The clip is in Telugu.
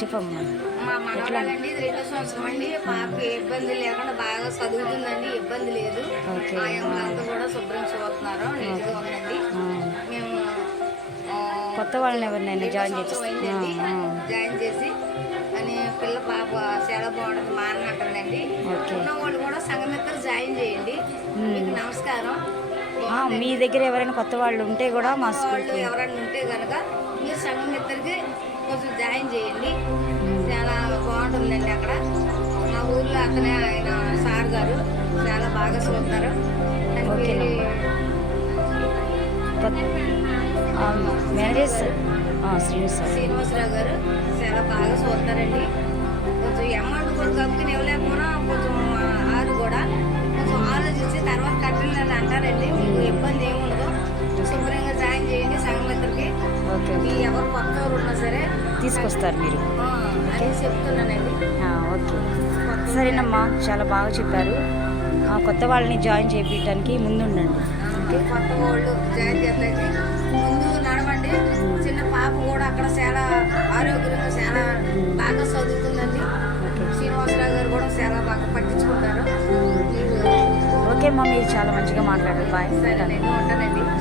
చెప్పమ్మా. మా మనవరాలండి ఇది రెండో సంవత్సరం అండి. పాపకి ఇబ్బంది లేకుండా బాగా చదువుతుందండి ఇబ్బంది లేదు. ఆయనంతా కూడా శుభ్రం చూస్తున్నారు నీట్గా ఉందండి మేము కొత్త వాళ్ళని ఎవరినైనా జాయిన్ ఆ. జాయిన్ చేసి అని పిల్ల పాప చాలా బాగుంటుంది మా అన్న. ఉన్న వాళ్ళు కూడా సంఘమిత్ర జాయిన్ చేయండి. మీకు నమస్కారం. మీ దగ్గర ఎవరైనా కొత్త వాళ్ళు ఉంటే కూడా మా స్కూల్కి. ఎవరైనా ఉంటే కనుక మీరు సంఘమిత్రకి కొంచెం జాయిన్ చేయండి. చాలా బాగుంటుందండి అక్కడ. మా ఊర్లో అతనే ఆయన సార్ గారు. చాలా బాగా చూస్తారు దానికి ఓకేనమ్మా. కొత్త మ్యారేజ్ శ్రీనివాస్ సార్. శ్రీనివాసరావు గారు చాలా బాగా చూస్తారండి కొంచెం అమౌంట్ కూడా కప్పుకుని ఇవ్వలేకపోయినా కొంచెం ఆరు కూడా కొంచెం ఆలోచించి తర్వాత కట్టాలని అంటారండి. కొత్త ఉన్నా సరే తీసుకొస్తారు మీరు. చెప్తున్నానండి. ఓకే. సరేనమ్మా చాలా బాగా చెప్పారు. ఆ, కొత్త వాళ్ళని జాయిన్ చేయించడానికి కొత్త వాళ్ళు జాయిన్ ముందు నడవండి. చిన్న పాప కూడా అక్కడ చాలా ఆరోగ్యంగా చాలా బాగా చదువుతుందండి. ఓకే. శ్రీనివాసరావు గారు కూడా చాలా బాగా పట్టించుకుంటారు. మీరు ఓకే అమ్మా మీరు చాలా మంచిగా మాట్లాడారు. బాయ్. సరేనండి ఉంటానండి.